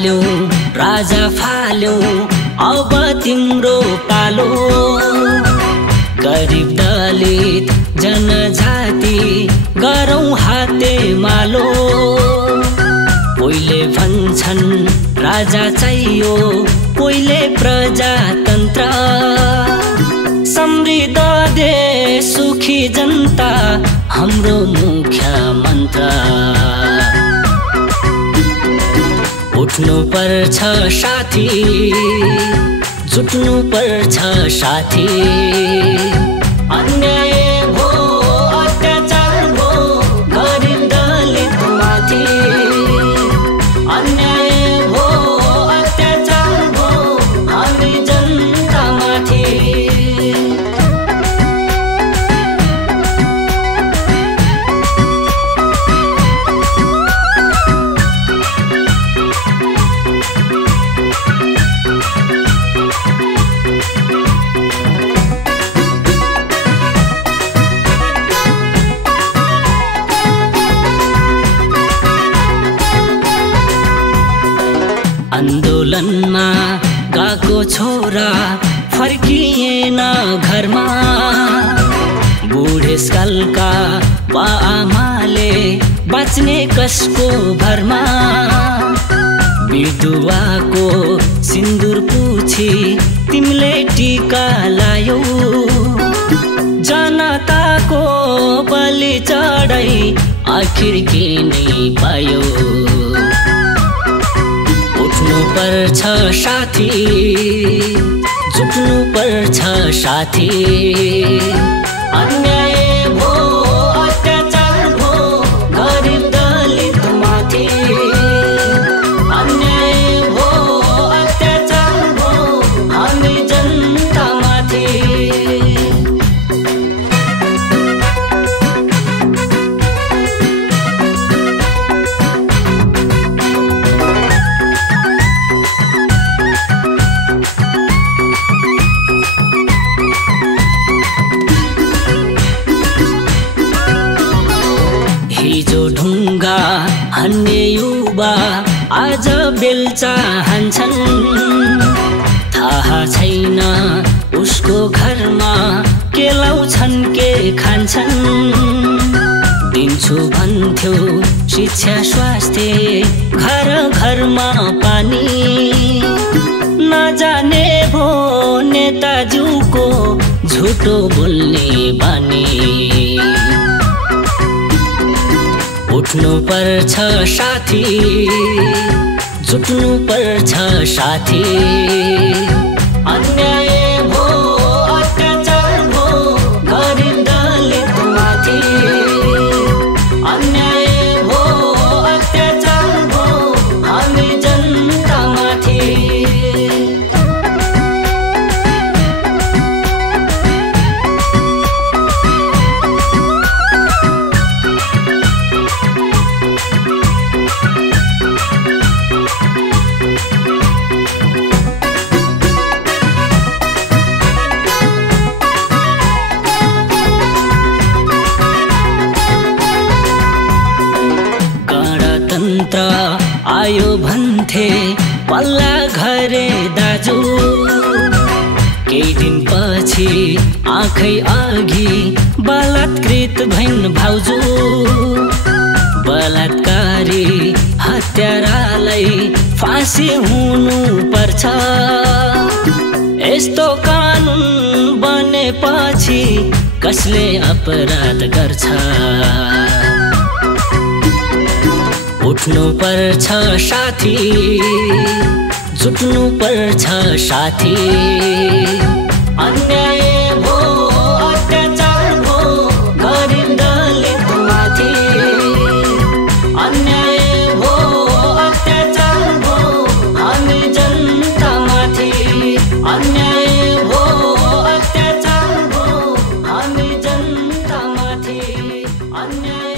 फाल्यौ राजा फाल्यौ अब तिम्रो पालो गरिब दलित जनजाति गरौँ हाते मालो कोइले भन्छन् राजा चाहियो कोइले प्रजातन्त्र समृद्ध देश सुखी जनता हाम्रो मुख्य मन्त्र उठ्नु पर्छ साथी जुट्नु पर्छ साथी अन्याय भो अत्याचार भो गरिब दलित माथि अन्याय भो अत्याचार भो हामी जनता माथि आन्दोलनमा गएको छोरा फर्किएन घरमा बुढेसकालका बाआमाले बाँच्ने कसको भरमा विधुवाको सिन्दुर पुछी तिमीले टीका लायौ जनताको बलि चढाई आखिर किनै पायो उठ्नु पर्छ साथी जुट्नु पर्छ साथी अन्याय भो अत्याचार भो गरिब दलित माथि अन्याय भो अत्याचार भो हामी जनता माथि हिजो ढुङ्गा हान्ने युवा आज बेल्चा हान्छन् थाहा छैन उसको घरमा के लाउँछन् के खान्छन् दिन्छु भन्थ्यो शिक्षा स्वास्थ्य घर घरमा पानी नजाने भो नेताज्यूको झुटो बोल्ने बानी उठ्नु पर्छ साथी जुट्नु पर्छ साथी अन्याय भो अत्याचार भो गरिब दलित माथि अन्याय भो अत्याचार भो हामी जनता माथि आयो भन्थे पल्ला घरे दाजु केही दिन पछि आँखै अघि बलात्कृत भइन् भाउजू बलात्कारी हत्यारालाई फाँसी हुनु पर्छ यस्तो कानुन बनेपछि कसले अपराध गर्छ उठ्नु पर्छ साथी जुट्नु पर्छ साथी अन्याय भो अत्याचार भो गरिब दलित माथि अन्याय भो अत्याचार भो हामी जनता माथि अन्याय भो अत्याचार भो हामी जनता माथि अन्याय